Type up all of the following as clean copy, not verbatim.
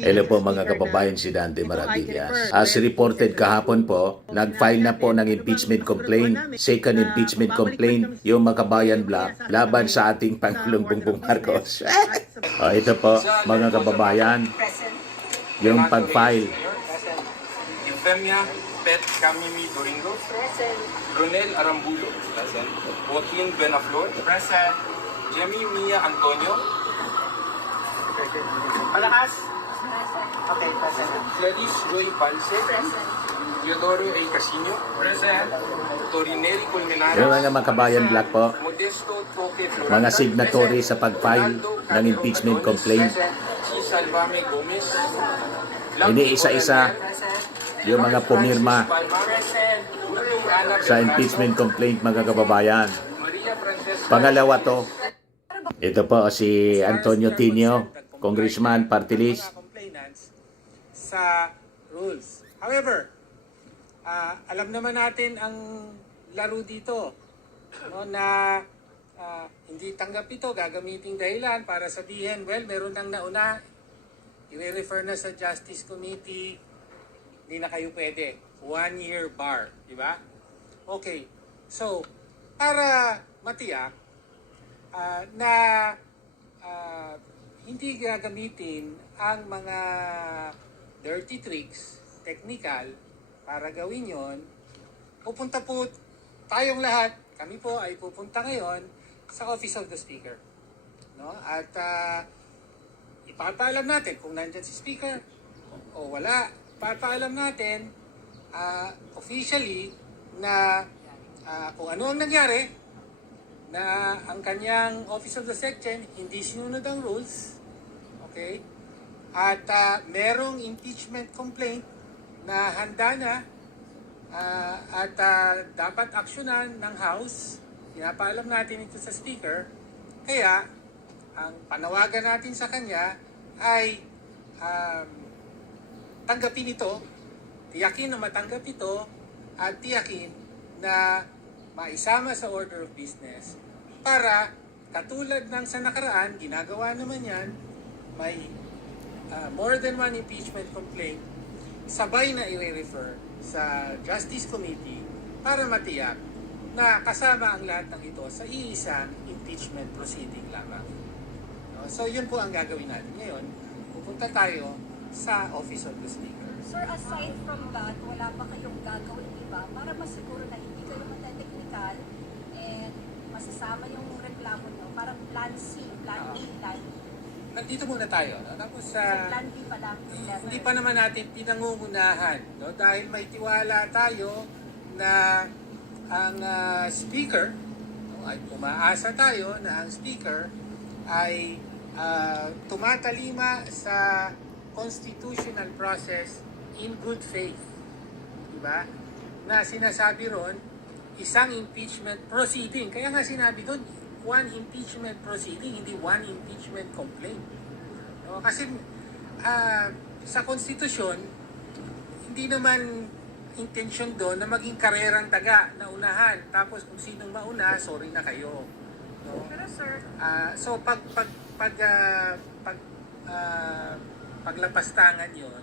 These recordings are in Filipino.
Hello po mga kababayan, si Dante Maravillas. As reported kahapon po, nag-file na po ng impeachment complaint, second impeachment complaint, yung mga kabayan black laban sa ating Pangulong Bongbong Marcos. Ito po mga kababayan, yung pag-file. Eufemia Pet Camimi Doringo. Present. Ronel Arambulo. Present. Joaquin Benaflor. Present. Jemmy Mia Antonio. Malakas. Okay, present. Clarice Roy Balse. Present. Teodoro A. Casino. Present. Torinel Colmenares. Yung mga kabayan black po, Modesto Toque Florida. mga signatory sa pag-file ng impeachment complaint. Si Salvame Gomez. Hindi isa-isa yung mga pumirma sa impeachment complaint mga kababayan. Maria Francesca. Pangalawa to, ito po si Antonio Tinio, Congressman, Party List. Complainants sa rules. However, alam naman natin ang laro dito, no, na hindi tanggap ito, gagamiting dahilan para sabihin, well, meron nang nauna, i-refer na sa Justice Committee, hindi na kayo pwede. 1-year bar, di ba? Okay. So, para matiyak na hindi gagamitin ang mga dirty tricks, technical, para gawin yon, pupunta po tayong lahat, kami po ay pupunta ngayon sa Office of the Speaker. No? At ipapaalam natin kung nandyan si Speaker o wala. Ipapaalam natin officially na kung ano ang nangyari, na ang kanyang Office of the Section hindi sinunod ang rules, okay? At merong impeachment complaint na handa na at dapat aksyonan ng House. Pinapaalam natin ito sa Speaker. Kaya, ang panawagan natin sa kanya ay tanggapin ito, tiyakin na matanggap ito, at tiyakin na maisama sa order of business para katulad ng sa nakaraan, ginagawa naman yan, may more than one impeachment complaint, sabay na i-refer sa Justice Committee para matiyak na kasama ang lahat ng ito sa iisang impeachment proceeding lamang. No? So yun po ang gagawin natin ngayon. Pupunta tayo sa Office of the Speaker. Sir, aside from that, wala pa kayong gagawin iba para masiguro na hindi kayo matetechnical and masasama yung reklamo nyo? Parang plan C, plan A, plan B. Nandito muna tayo. No? Tapos So plan B pa lang. hindi pa naman natin pinangungunahan. No? Dahil may tiwala tayo na ang speaker, no? Ay umaasa tayo na ang speaker ay tumatalima sa constitutional process in good faith. Diba? Na sinasabi ron, isang impeachment proceeding. Kaya nga sinabi doon, one impeachment proceeding, hindi one impeachment complaint. No? Kasi sa konstitusyon, hindi naman intention doon na maging karerang daga na unahan. Tapos kung sinong mauna, sorry na kayo. No? Pero sir, So paglapastangan yon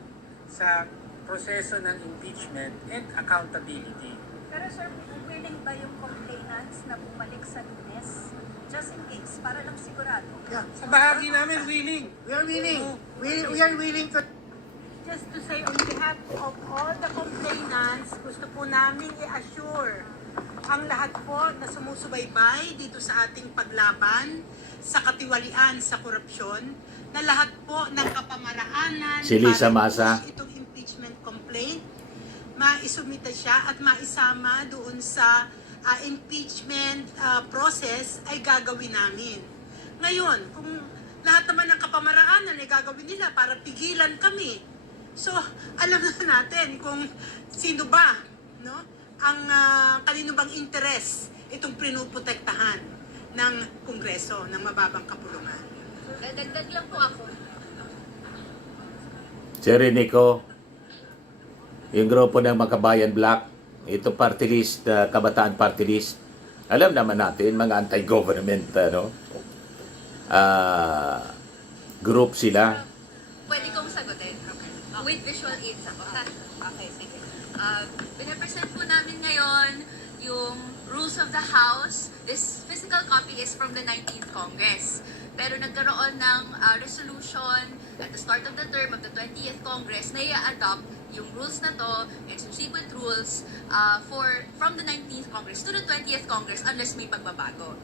sa proseso ng impeachment and accountability. pero sir, willing ba yung complainants na bumalik sa Lunes? Just in case, para lang sigurado. Sa bahagi namin, willing. We are willing. Oo. We are willing to... Just to say on behalf of all the complainants, gusto po namin i-assure ang lahat po na sumusubaybay dito sa ating paglaban sa katiwalian sa korupsyon, na lahat po ng kapamaraanan Si Lisa Masa. para itong impeachment complaint, maisumita siya at maisama doon sa impeachment process ay gagawin namin. Ngayon, kung lahat naman ng kapamaraanan ay gagawin nila para pigilan kami, so alam na natin kung sino ba, no, ang kanino bang interes itong pinuprotektahan ng Kongreso, ng mababang kapulungan. Dadagdag lang po ako. Sir Nico, yung grupo ng Makabayan Black, ito party list, Kabataan Party List, alam naman natin, mga anti-government group sila. Pwede kong sagutin. with visual aids ako. Okay, sige. Pinapresent po namin ngayon yung Rules of the House. This physical copy is from the 19th Congress. Pero nagkaroon ng resolution at the start of the term of the 20th Congress na i-adopt yung rules na to and subsequent rules from the 19th Congress to the 20th Congress unless may pagbabago.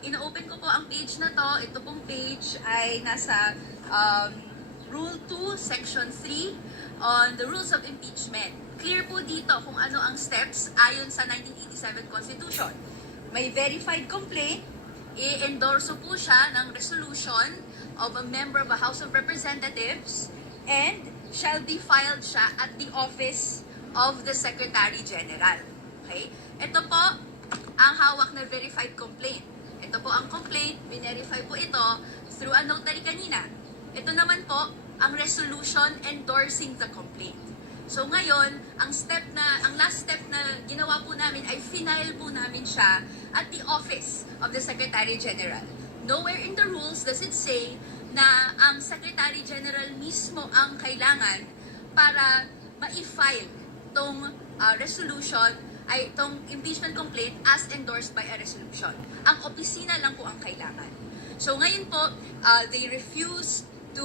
Ino-open ko po ang page na to. Ito pong page ay nasa Rule 2, Section 3 on the rules of impeachment. Clear po dito kung ano ang steps ayon sa 1987 Constitution. May verified complaint, i-endorso po siya ng resolution of a member of a House of Representatives and shall be filed siya at the office of the Secretary General. Okay? Ito po ang hawak na verified complaint. Ito po ang complaint, verify po ito through a notary kanina. Ito naman po ang resolution endorsing the complaint. So ngayon, ang last step na ginawa po namin ay final po namin siya at the office of the Secretary General. Nowhere in the rules does it say na ang Secretary General mismo ang kailangan para ma-file tong resolution ay itong impeachment complaint as endorsed by a resolution. Ang opisina lang po ang kailangan. So ngayon po, they refuse to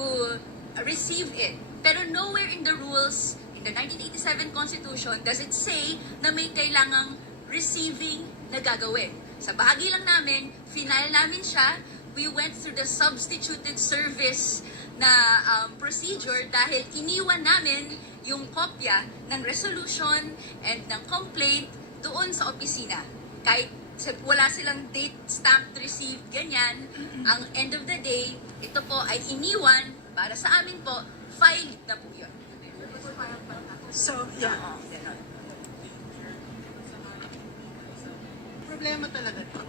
receive it. Pero nowhere in the rules, in the 1987 Constitution, does it say na may kailangang receiving na gagawin. Sa bahagi lang namin, final namin siya, we went through the substituted service na procedure dahil iniwan namin yung kopya ng resolution and ng complaint doon sa opisina. Kahit wala silang date stamped received, ganyan, ang end of the day, ito po ay iniwan para sa amin po, filed na po yun. So, yeah. Problema talaga ito.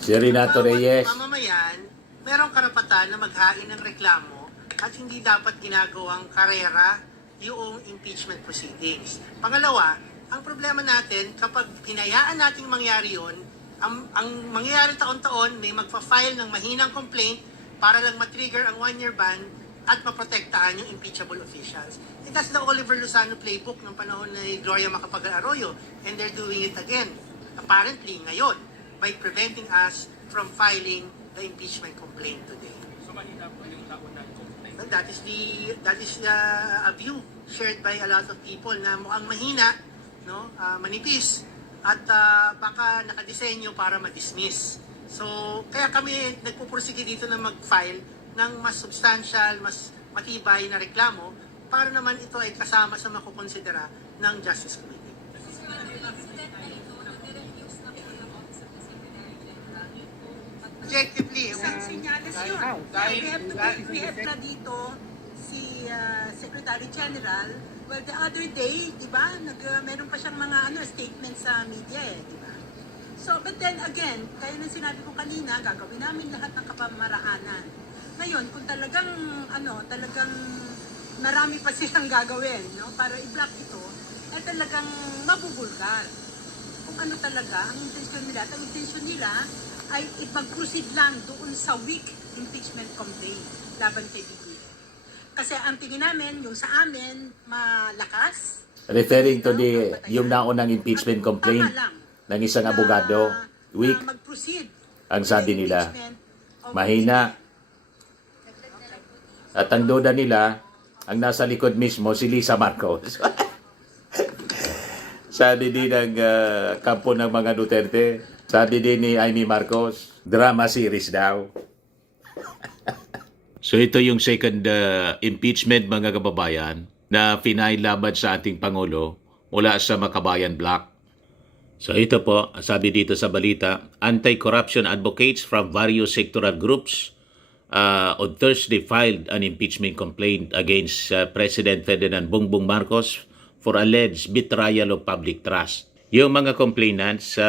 Si Renato Reyes. Mamamayan, merong karapatan na maghain ng reklamo at hindi dapat ginagawang karera yung impeachment proceedings. Pangalawa, ang problema natin, kapag hinayaan nating mangyari yun, ang mangyayari taon-taon, may magpa-file ng mahinang complaint para lang matrigger ang 1-year ban at maprotektahan yung impeachable officials. And that's the Oliver Lozano playbook ng panahon ni Gloria Macapagal Arroyo, and they're doing it again, apparently ngayon, by preventing us from filing the impeachment complaint today. So mahina po yung naunang complaint. Well, that is a view shared by a lot of people na mukhang mahina, no, manipis, at baka nakadesenyo para ma-dismiss. So, kaya kami nagpupursige dito na mag-file ng mas substantial, mas matibay na reklamo para naman ito ay kasama sa makukonsidera ng Justice Committee. Objectively, Isang senyales yun. We have na dito si Secretary General. Well, the other day, di ba, meron pa siyang mga statements sa media di ba? So, but then again, kaya nang sinabi ko kanina, gagawin namin lahat ng kapamaraanan. Ngayon, kung talagang marami pa silang gagawin, no, para i-block ito, ay talagang mabubulgar. Kung ano talaga ang intensyon nila. Ang intensyon nila ay ipag-proceed lang doon sa weak impeachment complaint laban kay BBM. Kasi ang tingin namin, yung sa amin, malakas. Referring to yung naunang impeachment complaint ng isang abogado, weak, ang sabi nila, mahina. At ang duda nila, ang nasa likod mismo, si Lisa Marcos. Sabi din ng kampo ng mga Duterte, sabi din ni Amy Marcos, drama series daw. So ito yung second impeachment, mga kababayan, na pinailaban sa ating Pangulo mula sa Makabayan Bloc. So ito po, sabi dito sa balita, anti-corruption advocates from various sectoral groups on Thursday filed an impeachment complaint against President Ferdinand Bongbong Marcos for alleged betrayal of public trust. Yung mga complainants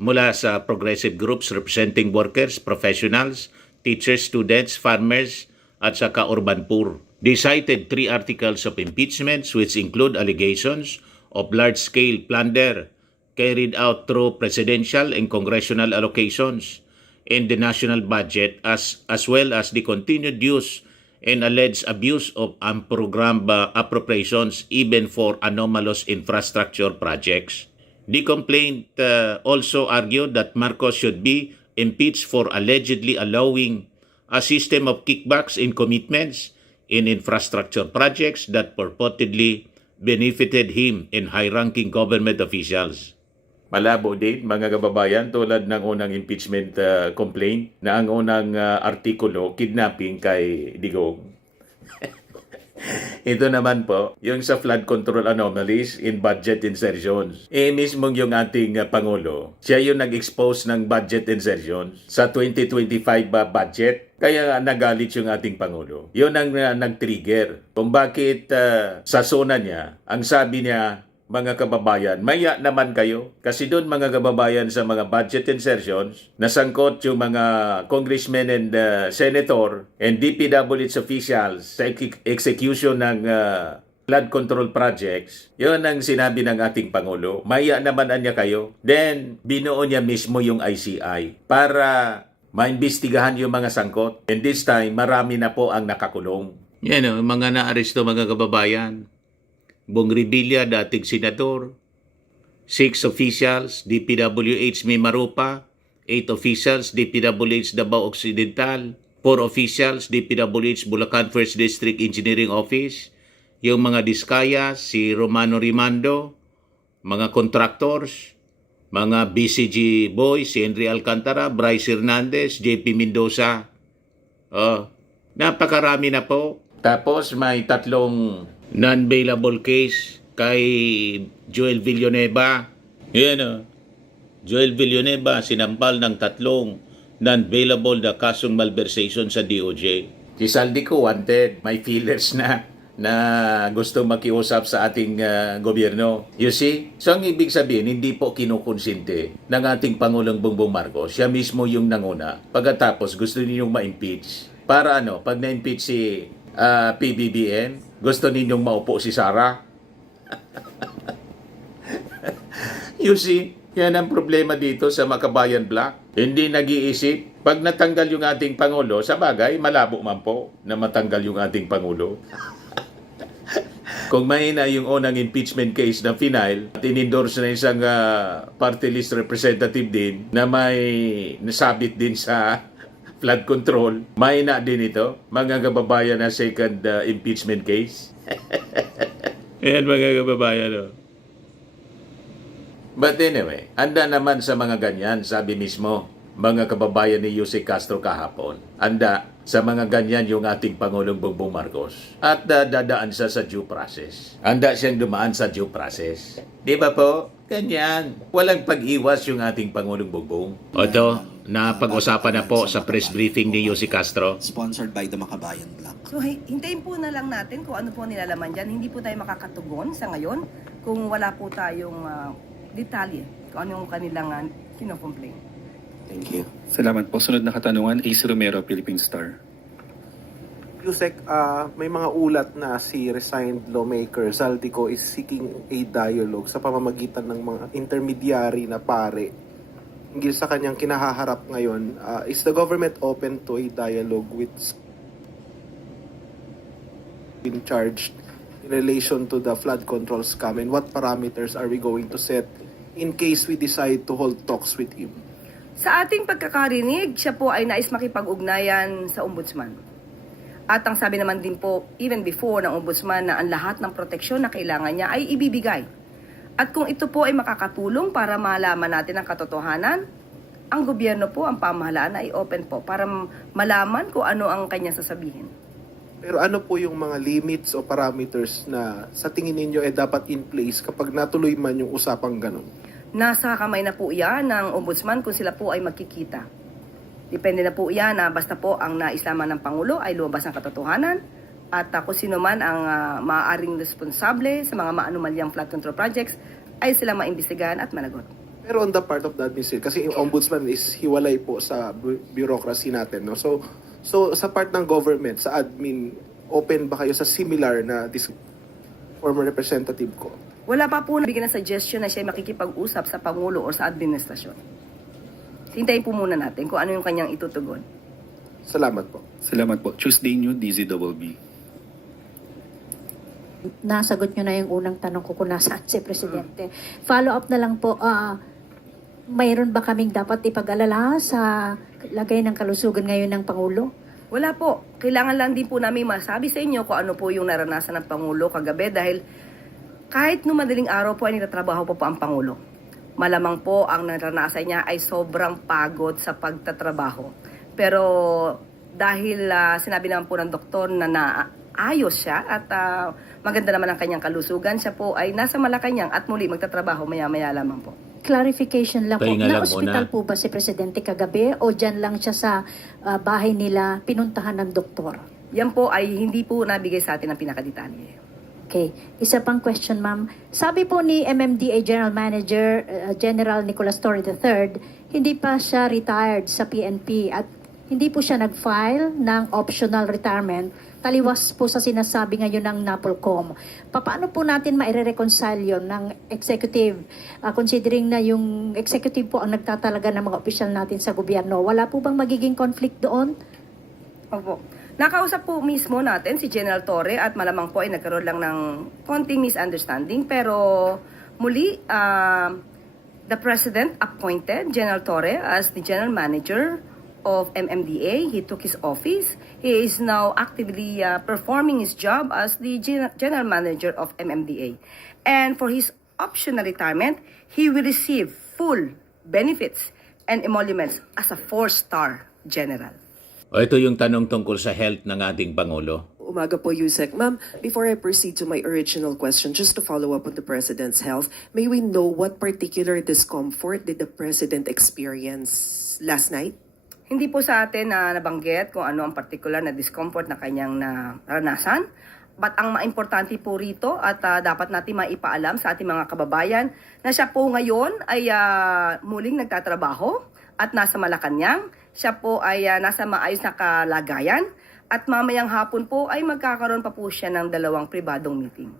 mula sa progressive groups representing workers, professionals, teachers, students, farmers, at saka urban poor. They cited 3 articles of impeachments which include allegations of large-scale plunder carried out through presidential and congressional allocations in the national budget as well as the continued use and alleged abuse of unprogrammed appropriations even for anomalous infrastructure projects. The complaint also argued that Marcos should be impeached for allegedly allowing a system of kickbacks in commitments in infrastructure projects that purportedly benefited him and high-ranking government officials. Malabo din, mga kababayan, tulad ng unang impeachment complaint na ang unang artikulo, kidnapping kay Digong. Ito naman po, yung sa flood control anomalies in budget insertions. Mismong yung ating Pangulo, siya yung nag-expose ng budget insertions sa 2025 budget. Kaya nagalit yung ating Pangulo. Yun ang nag-trigger kung bakit sa zona niya, ang sabi niya, mga kababayan, maya naman kayo. Kasi doon mga kababayan sa mga budget insertions, nasangkot yung mga congressmen and senator and DPWH officials sa execution ng flood control projects. Yun ang sinabi ng ating Pangulo. Maya naman niya kayo. Then, binuo niya mismo yung ICI para maimbestigahan yung mga sangkot. And this time, marami na po ang nakakulong. Yan o, mga naaresto mga kababayan. Bong Revilla, dating senador, 6 officials, DPWH Mimaropa, 8 officials, DPWH Davao Occidental, 4 officials, DPWH Bulacan 1st District Engineering Office, yung mga diskaya, si Romano Rimando, mga contractors, mga BCG boys, si Henry Alcantara, Bryce Hernandez, JP Mendoza. Napakarami na po. Tapos may 3 non-bailable case kay Joel Villanueva. Yan o. Joel Villanueva sinampal ng 3 non-bailable na kasong malversation sa DOJ. Si Saldico wanted. May feelers na gusto makiusap sa ating gobyerno. You see? So ang ibig sabihin, hindi po kinukonsinte ng ating Pangulong Bongbong Marcos. Siya mismo yung nanguna. Pagkatapos gusto ninyong ma-impeach. Para ano? Pag na-impeach si PBBM, gusto ninyong maupo si Sara. You see, yan ang problema dito sa Makabayan Black. Hindi nag-iisip. Pag natanggal yung ating Pangulo, sa bagay, malabo man po na matanggal yung ating Pangulo. Kung mahina yung unang impeachment case na final, at in-endorse na isang party list representative din na may nasabit din sa flood control, mahina din ito, mga kababayan na second impeachment case. Ayan mga kababayan. But anyway, anda naman sa mga ganyan, sabi mismo, mga kababayan ni Jose Castro kahapon. Anda sa mga ganyan yung ating Pangulong Bongbong Marcos. At dadaan siya sa due process. Anda siyang dumaan sa due process. Di ba po? Ganyan. Walang pag-iwas yung ating Pangulong Bongbong. Ito, napag-usapan na po sa press briefing ni Jose Castro. Sponsored by the Makabayan Black. So, hintayin po na lang natin kung ano po nilalaman dyan. Hindi po tayo makakatugon sa ngayon kung wala po tayong detalye kung ano yung kanilang kinocomplain. Thank you. Salamat po. Sunod na katanungan, Ace Romero, Philippine Star. Yusek, may mga ulat na si resigned lawmaker Zaldico is seeking a dialogue sa pamamagitan ng mga intermediary na pare hinggil sa kanyang kinahaharap ngayon. Is the government open to a dialogue with in charge in relation to the flood control scam, and what parameters are we going to set in case we decide to hold talks with him? Sa ating pagkakarinig, siya po ay nais makipag-ugnayan sa ombudsman. At ang sabi naman din po, even before ng ombudsman, na ang lahat ng proteksyon na kailangan niya ay ibibigay. At kung ito po ay makakatulong para malaman natin ang katotohanan, ang gobyerno po, ang pamahalaan ay open po para malaman kung ano ang kanya sasabihin. Pero ano po yung mga limits o parameters na sa tingin ninyo dapat in place kapag natuloy man yung usapang ganun? Nasa kamay na po iyan ng ombudsman kung sila po ay magkikita. Depende na po iyan na basta po ang naislaman ng Pangulo ay lumabas ang katotohanan at kung sino man ang maaaring responsable sa mga maanumalyang flood control projects ay sila maimbestigahan at managot. Pero on the part of the administration, kasi yung ombudsman is hiwalay po sa bureaucracy natin, no? So sa part ng government, sa admin, open ba kayo sa similar na former representative ko? Wala pa po nabigyan ng suggestion na siya makikipag-usap sa Pangulo o sa administrasyon. Hintayin po muna natin kung ano yung kanyang itutugon. Salamat po. Salamat po. Tuesday New, DZBB. Nasagot nyo na yung unang tanong ko kung nasaan si Presidente. Follow up na lang po, mayroon ba kaming dapat ipag-alala sa lagay ng kalusugan ngayon ng Pangulo? Wala po. Kailangan lang din po namin masabi sa inyo kung ano po yung naranasan ng Pangulo kagabi dahil kahit no madaling araw po ay nagtatrabaho po ang Pangulo. Malamang po ang naranasan niya ay sobrang pagod sa pagtatrabaho. Pero dahil sinabi naman po ng doktor na naayos siya at maganda naman ang kanyang kalusugan, siya po ay nasa Malacanang at muli magtatrabaho maya-maya lamang po. Clarification lang po. Pahinga lang Na-hospital muna. po ba si Presidente kagabi o dyan lang siya sa bahay nila pinuntahan ng doktor? Yan po ay hindi po nabigay sa atin ang pinakadetalye. Okay. Isa pang question, ma'am. Sabi po ni MMDA General Manager General Nicolas Torre III, hindi pa siya retired sa PNP at hindi po siya nag-file ng optional retirement. Taliwas po sa sinasabi ngayon ng NAPOLCOM. Paano po natin maire-reconcile yun ng executive, considering na yung executive po ang nagtatalaga ng mga opisyal natin sa gobyerno? Wala po bang magiging conflict doon? Opo. Nakausap po mismo natin si General Torre at malamang po ay nagkaroon lang ng konting misunderstanding pero muli the President appointed General Torre as the General Manager of MMDA. He took his office. He is now actively performing his job as the General Manager of MMDA. And for his optional retirement, he will receive full benefits and emoluments as a 4-star general. O ito yung tanong tungkol sa health ng ating Pangulo. Umaga po, Yusek. Ma'am, before I proceed to my original question, just to follow up on the President's health, may we know what particular discomfort did the President experience last night? Hindi po sa atin na nabanggit kung ano ang particular na discomfort na kanyang naranasan. But ang maimportante po rito at dapat natin maipaalam sa ating mga kababayan na siya po ngayon ay muling nagtatrabaho at nasa Malacanang. Siya po ay nasa maayos na kalagayan at mamayang hapon po ay magkakaroon pa po siya ng 2 pribadong meeting.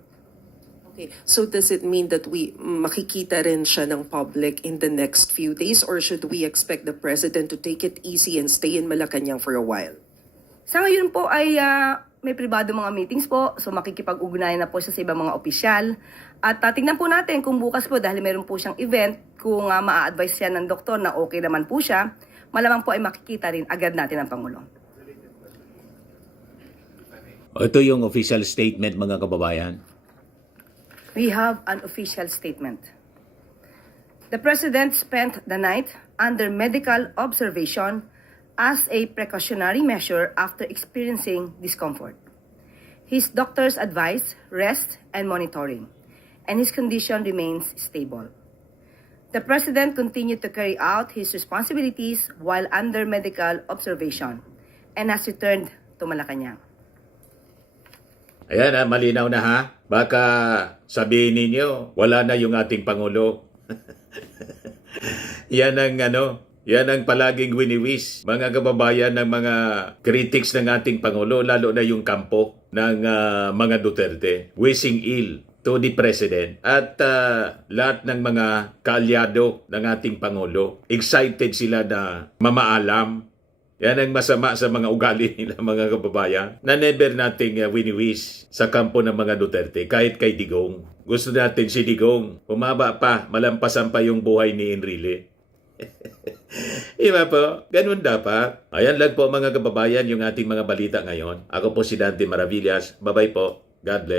Okay, so does it mean that makikita rin siya ng public in the next few days or should we expect the President to take it easy and stay in Malacanang for a while? Sa ngayon po ay may pribado mga meetings po, so makikipag-ugnayan na po siya sa ibang mga opisyal. At tingnan po natin kung bukas po dahil meron po siyang event, kung maa-advise siya ng doktor na okay naman po siya, malamang po ay makikita rin agad natin ang Pangulo. O ito yung official statement mga kababayan. We have an official statement. The President spent the night under medical observation as a precautionary measure after experiencing discomfort. His doctors advise rest and monitoring, and his condition remains stable. The President continued to carry out his responsibilities while under medical observation and has returned to Malacanang. Ayan malinaw na ha. Baka sabihin ninyo, wala na yung ating Pangulo. yan ang palaging wini-wish mga kababayan ng mga critics ng ating Pangulo, lalo na yung kampo ng mga Duterte. Wishing ill to the President at lahat ng mga kaalyado ng ating Pangulo. Excited sila na mamaalam. Yan ang masama sa mga ugali nila mga kababayan na never nating wini-wish sa kampo ng mga Duterte kahit kay Digong. Gusto natin si Digong pumaba pa, malampasan pa yung buhay ni Enrile. Iba po, ganun dapat. Ayan lang po mga kababayan yung ating mga balita ngayon. Ako po si Dante Maravillas. Bye-bye po. God bless.